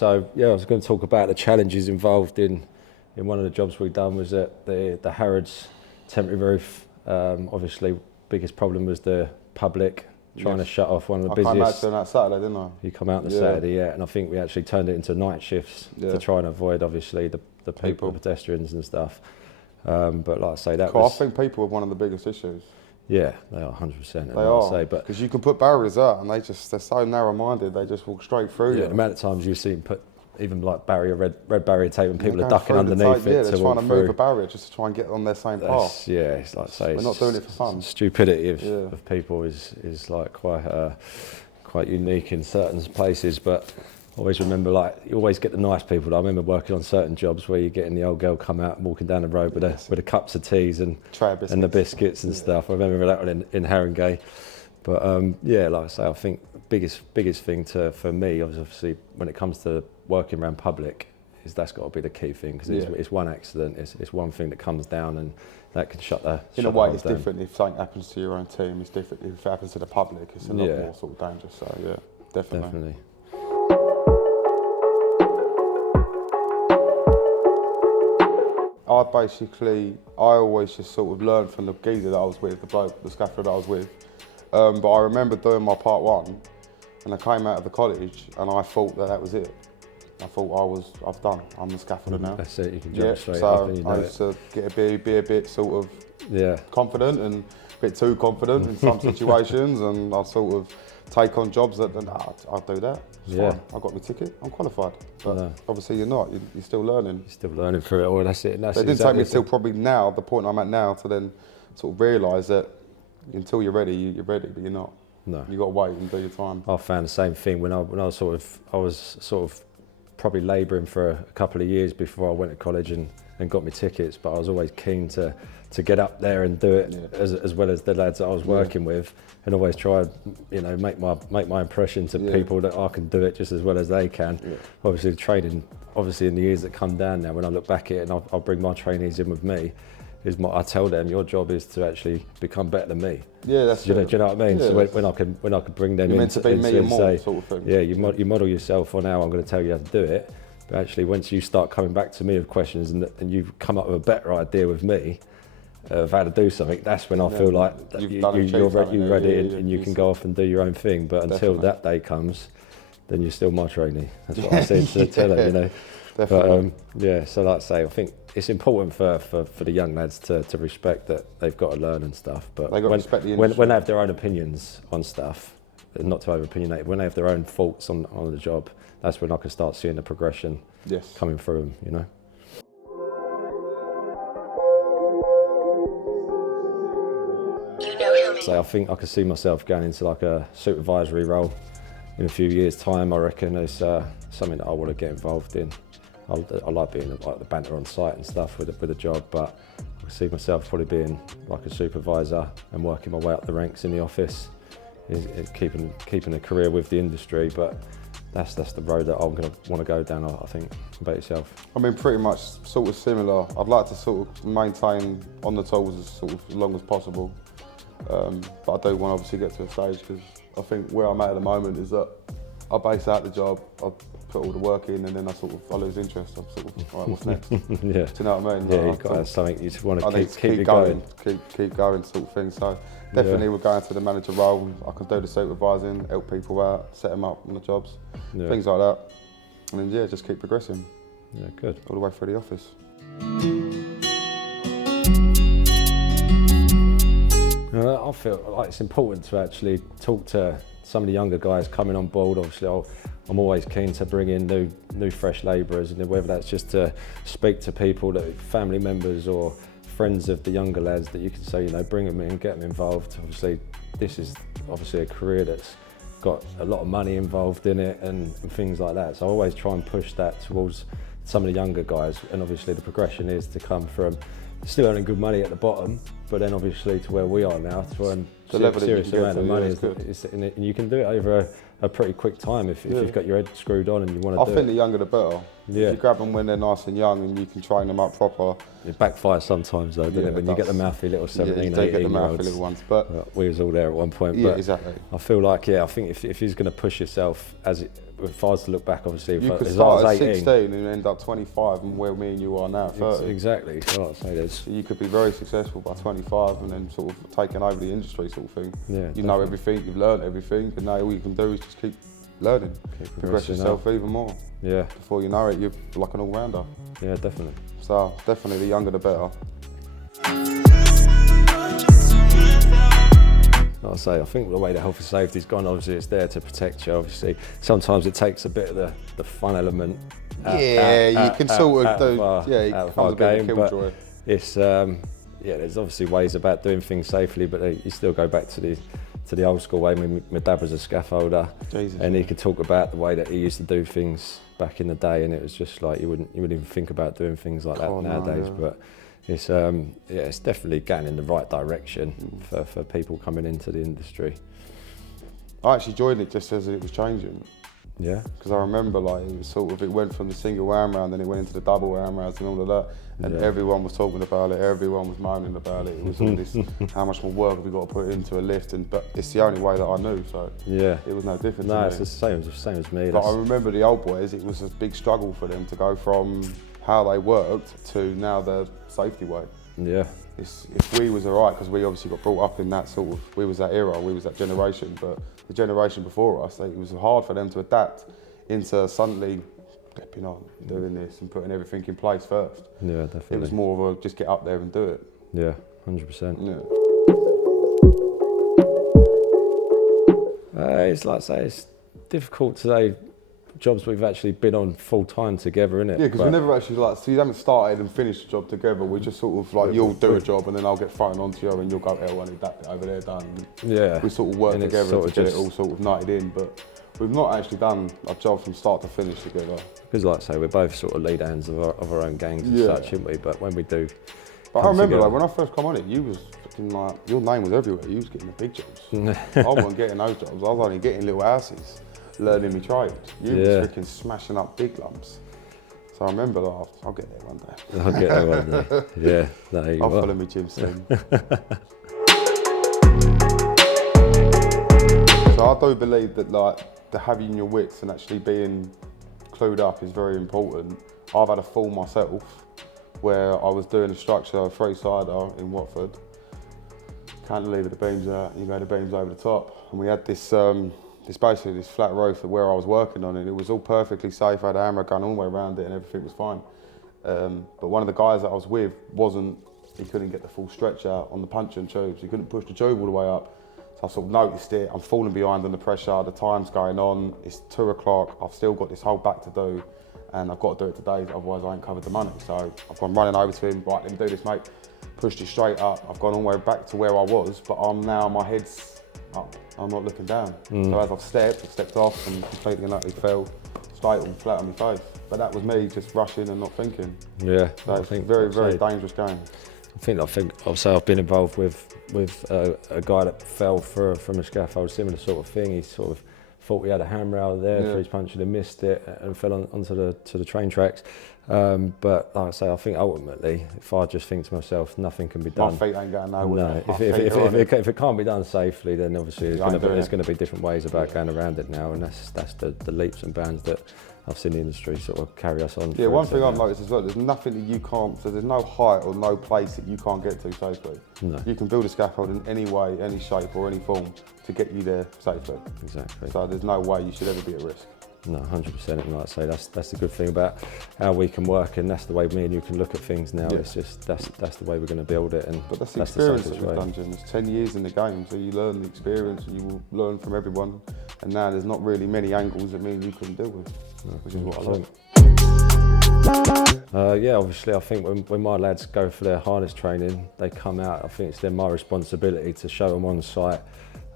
So yeah, I was going to talk about the challenges involved in one of the jobs we've done was at the Harrods temporary roof. Obviously, biggest problem was the public trying to shut off one of the busiest. I came out on that Saturday, didn't I? You come out on the Saturday, and I think we actually turned it into night shifts to try and avoid, obviously, the people, the pedestrians and stuff. But like I say, I think people are one of the biggest issues. Yeah, they are 100%. They are, because you can put barriers up and they're so narrow-minded, they just walk straight through you. The amount of times you've seen put even like red barrier tape and people are ducking underneath it. They're trying to move a barrier just to try and get on their same path. Yeah, it's like say we're not doing it for fun. Stupidity of people is like quite unique in certain places, but always remember, like, you always get the nice people. I remember working on certain jobs where you're getting the old girl come out and walking down the road with the cups of teas and the biscuits and stuff. I remember that one in Haringey. But like I say, I think biggest thing for me, obviously, when it comes to working around public, is that's got to be the key thing, because it's one accident, it's one thing that comes down and that can shut the in a way, it's down. Different if something happens to your own team. It's different if it happens to the public. It's a lot more sort of dangerous. So yeah, definitely. I always just sort of learned from the geezer that I was with, the scaffolder that I was with. But I remember doing my part one, and I came out of the college, and I thought that was it. I thought I've done. I'm a scaffolder now. That's it. You can jump straight up. And you know I used to be a bit sort of confident and a bit too confident in some situations, and I sort of take on jobs that I'll do that. It's fine. I got my ticket. I'm qualified. But obviously you're not. You're still learning. You're still learning through it all. That's it. It didn't take me until probably now, the point I'm at now, to then sort of realise that until you're ready, you're ready, but you're not. No. You got to wait and do your time. I found the same thing when I was sort of probably labouring for a couple of years before I went to college and got my tickets, but I was always keen to get up there and do it as well as the lads that I was working with, and always try, make my impression to people that I can do it just as well as they can. Obviously the training, in the years that come down now, when I look back at it, and I'll bring my trainees in with me, I tell them, your job is to actually become better than me. Yeah, that's do you know what I mean? Yeah, so when I could bring them in to be me and more sort of thing. Yeah, you model yourself on how I'm going to tell you how to do it. But actually, once you start coming back to me with questions and you come up with a better idea with me of how to do something, that's when I feel like you're ready and you can go off and do your own thing. But until that day comes, then you're still my trainee. That's what I said to tell them, Definitely. But so like I say, I think it's important for the young lads to respect that they've got to learn and stuff. But when they have their own opinions on stuff, not to over-opinionate, when they have their own thoughts on the job, that's when I can start seeing the progression coming through them, So I think I could see myself going into like a supervisory role in a few years' time. I reckon it's something that I want to get involved in. I like being like the banter on site and stuff with a job, but I see myself probably being like a supervisor and working my way up the ranks in the office, is keeping a career with the industry. But that's the road that I'm going to want to go down, I think. How about yourself? I mean, pretty much sort of similar. I'd like to sort of maintain on the tools as long as possible, but I do want to obviously get to a stage, because I think where I'm at the moment is that I base out the job, I put all the work in, and then I lose interest. I'm sort of, all right, what's next? Do you know what I mean? Yeah, you've got to have something you just want to keep going. Keep going sort of thing. So definitely we're going to the manager role. I can do the supervising, help people out, set them up on the jobs, things like that. And then just keep progressing. Yeah, good. All the way through the office. I feel like it's important to actually talk to some of the younger guys coming on board. Obviously, I'm always keen to bring in new fresh labourers, and whether that's just to speak to people, family members or friends of the younger lads, that you can say, bring them in, get them involved. Obviously, this is a career that's got a lot of money involved in it and things like that. So I always try and push that towards some of the younger guys, and obviously the progression is to come from still earning good money at the bottom, but then obviously to where we are now, to earn a serious amount of money, and you can do it over a pretty quick time if you've got your head screwed on and you want to do it. I think the younger the better. Yeah. If you grab them when they're nice and young and you can train them up proper. It backfires sometimes though, doesn't it? When you get the mouthy little 17, 18-year-olds. Little ones, but we was all there at one point. Yeah, but exactly. I feel like, I think if you're going to push yourself, if I was to look back, obviously, you could as start I at was 18, 16 and end up 25, and where me and you are now, 30. Exactly. So like I say, So you could be very successful by 25 and then sort of taking over the industry sort of thing. Yeah, you definitely. know everything, you've learned everything, and now all you can do is just keep learning, progress yourself even more. Yeah. Before you know it, you're like an all-rounder. Yeah, definitely. So definitely the younger the better. Like I say, I think the way the health and safety's gone, obviously it's there to protect you. Obviously, sometimes it takes a bit of the fun element. You can sort of do. It out of becomes our a bit game, of a but killjoy. it's there's obviously ways about doing things safely, but you still go back to the old school way. I mean, my dad was a scaffolder, and he could talk about the way that he used to do things back in the day, and it was just like you wouldn't even think about doing things like that nowadays. No. But it's it's definitely going in the right direction for people coming into the industry. I actually joined it just as it was changing. Yeah. Because I remember like it went from the single arm round, then it went into the double arm rounds and all of that, and everyone was talking about it, everyone was moaning about it. It was all this, how much more work have we got to put into a lift, but it's the only way that I knew, so it was no different. No, to it's me. the same as me. But I remember the old boys, it was a big struggle for them to go from how they worked to now the safety way. Yeah. If we was alright, because we obviously got brought up in that sort of, we was that era, we was that generation, but the generation before us, it was hard for them to adapt into suddenly stepping on, doing this and putting everything in place first. Yeah, definitely. It was more of a just get up there and do it. Yeah, 100%. Yeah. It's like I say, it's difficult to say jobs we've actually been on full time together, innit? Yeah, because we never actually so you haven't started and finished the job together. We just sort of like, you'll do a job and then I'll get thrown onto you and you'll go, I need that bit over there done. Yeah. We sort of work together to get it all sort of knotted in, but we've not actually done a job from start to finish together. Because like I say, we're both sort of lead hands of our own gangs and such, aren't we? But when we do, but I remember like, when I first come on it, you was fucking like, your name was everywhere. You was getting the big jobs. I wasn't getting those jobs. I was only getting little houses, learning me trade. You was freaking smashing up big lumps. So I remember, I'll get there one day. I'll get there one day. Yeah, no, you I'll are. follow me gym soon. So I do believe that like the having your wits and actually being clued up is very important. I've had a fall myself where I was doing a structure, three-sider in Watford. Cantilever the beams out, you go the beams over the top. And we had this basically this flat roof where I was working on it. It was all perfectly safe. I had a hammer gun all the way around it and everything was fine. But one of the guys that I was with he couldn't get the full stretch out on the punching tubes. He couldn't push the tube all the way up. So I sort of noticed it. I'm falling behind under pressure. The time's going on. It's 2 o'clock. I've still got this whole back to do. And I've got to do it today, otherwise I ain't covered the money. So I've gone running over to him, right, let me do this, mate. Pushed it straight up. I've gone all the way back to where I was, but my head's up. I'm not looking down. So as I've stepped off and completely and utterly fell straight and flat on my face. But that was me just rushing and not thinking. Yeah. So it's a very, very dangerous game. I think obviously I've been involved with a guy that fell from a scaffold, similar sort of thing. He sort of thought he had a handrail there for his punching and missed it and fell onto the train tracks. But like I say, I think ultimately, if I just think to myself, nothing can be done. My feet ain't going nowhere. No, if it can't be done safely, then obviously there's going to be different ways about going around it now, and that's the leaps and bounds that I've seen the industry sort of carry us on. Yeah, one thing I've noticed as well, there's nothing that you can't, so there's no height or no place that you can't get to safely. No. You can build a scaffold in any way, any shape or any form to get you there safely. Exactly. So there's no way you should ever be at risk. No, 100%. And like I say, that's the good thing about how we can work, and that's the way me and you can look at things now. It's just that's the way we're going to build it. And but that's the experience that we've done, Jim. It's 10 years in the game, so you learn the experience and you will learn from everyone. And now there's not really many angles that me and you couldn't deal with, which is what I like. Yeah, obviously, I think when my lads go for their harness training, they come out. I think it's then my responsibility to show them on site.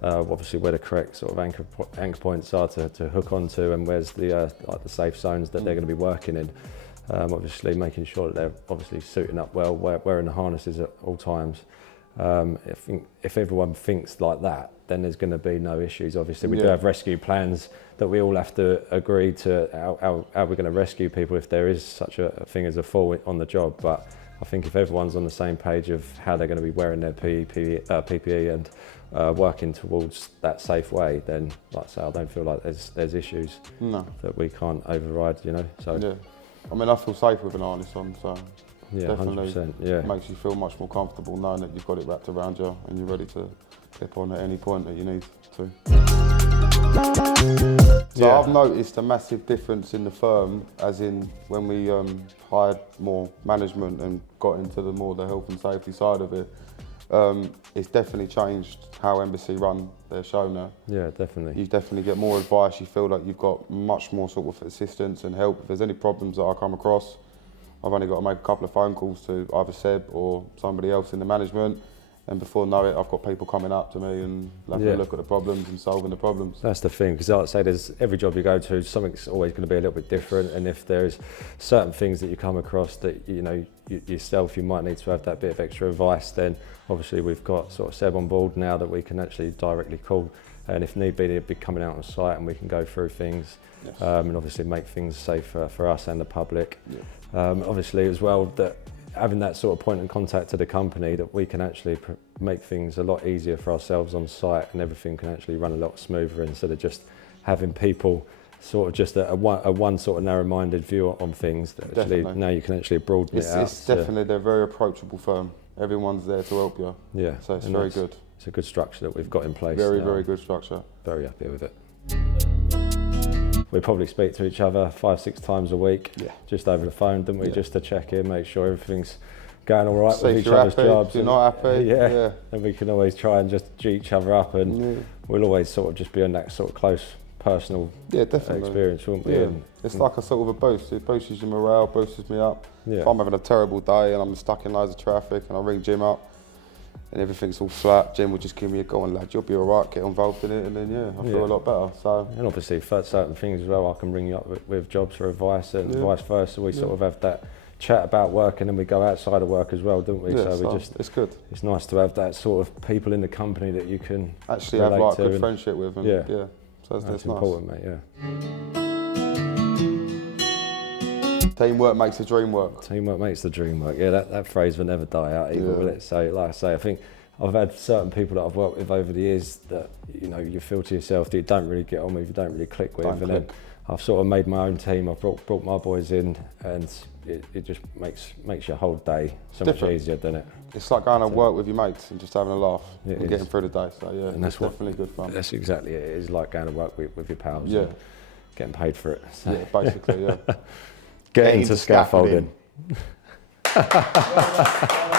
Obviously, where the correct sort of anchor points are to hook onto, and where's the safe zones that they're going to be working in. Obviously, making sure that they're obviously suiting up well, wearing the harnesses at all times. I think if everyone thinks like that, then there's going to be no issues. Obviously, we do Yeah. have rescue plans that we all have to agree to how we're going to rescue people if there is such a thing as a fall on the job. But I think if everyone's on the same page of how they're going to be wearing their PPE and working towards that safe way, then, like I say, I don't feel like there's issues that we can't override, you know. So Yeah, I mean, I feel safe with an harness on, so yeah, definitely 100%. Yeah, makes you feel much more comfortable knowing that you've got it wrapped around you and you're ready to clip on at any point that you need to. So Yeah. I've noticed a massive difference in the firm, as in when we hired more management and got into the health and safety side of it. It's definitely changed how Embassy run their show now. Yeah, definitely. You definitely get more advice. You feel like you've got much more sort of assistance and help. If there's any problems that I come across, I've only got to make a couple of phone calls to either Seb or somebody else in the management, and before I know it, I've got people coming up to me and having a look at the problems and solving the problems. That's the thing, because like I say, there's every job you go to, something's always going to be a little bit different, and if there's certain things that you come across that you know yourself you might need to have that bit of extra advice, then obviously we've got sort of Seb on board now that we can actually directly call, and if need be, they'll be coming out on site and we can go through things. Yes. And obviously make things safer for us and the public. Yeah. Obviously as well, that having that sort of point of contact to the company, that we can actually make things a lot easier for ourselves on site, and everything can actually run a lot smoother instead of just having people sort of just a one sort of narrow-minded view on things. That actually Definitely. now you can actually broaden it out. It's definitely, they're a very approachable firm. Everyone's there to help you. Yeah, So it's and very that's- good. It's a good structure that we've got in place. Very, now. very good structure. Very happy with it. We probably speak to each other 5-6 times a week, Yeah. just over the phone, don't we? Yeah. Just to check in, make sure everything's going all right See with if each you're other's happy, jobs. if you're and- not happy. Yeah. And we can always try and just G each other up, and we'll always sort of just be on that sort of close personal Yeah, definitely. experience, won't we? Yeah. And- It's like a sort of a boost. It boosts your morale, boosts me up. Yeah. If I'm having a terrible day and I'm stuck in loads of traffic and I ring Jim up and everything's all flat, Jim will just give me a go on, lad, you'll be all right, get involved in it, and then I feel a lot better. So And obviously for certain things as well, I can ring you up with jobs for advice, and vice versa. We sort of have that chat about work, and then we go outside of work as well, don't we? yeah, So we just, it's good. it's nice to have that sort of people in the company that you can Actually have relate like to, good and friendship with, and Yeah. So that's it's nice. important, mate. Yeah. Teamwork makes the dream work. Teamwork makes the dream work. Yeah, that phrase will never die out either, Yeah. will it? So, like I say, I think I've had certain people that I've worked with over the years that you feel to yourself that you don't really get on with, you don't really click with, and then I've sort of made my own team. I've brought my boys in, and it just makes your whole day so much easier, doesn't it? It's like going to work with your mates and just having a laugh It and is. getting through the day. So yeah, And that's it's what- definitely good fun. That's exactly it. It is like going to work with your pals. Yeah. And getting paid for it. So. Yeah, basically, yeah. Get Get into into scaffolding. scaffolding.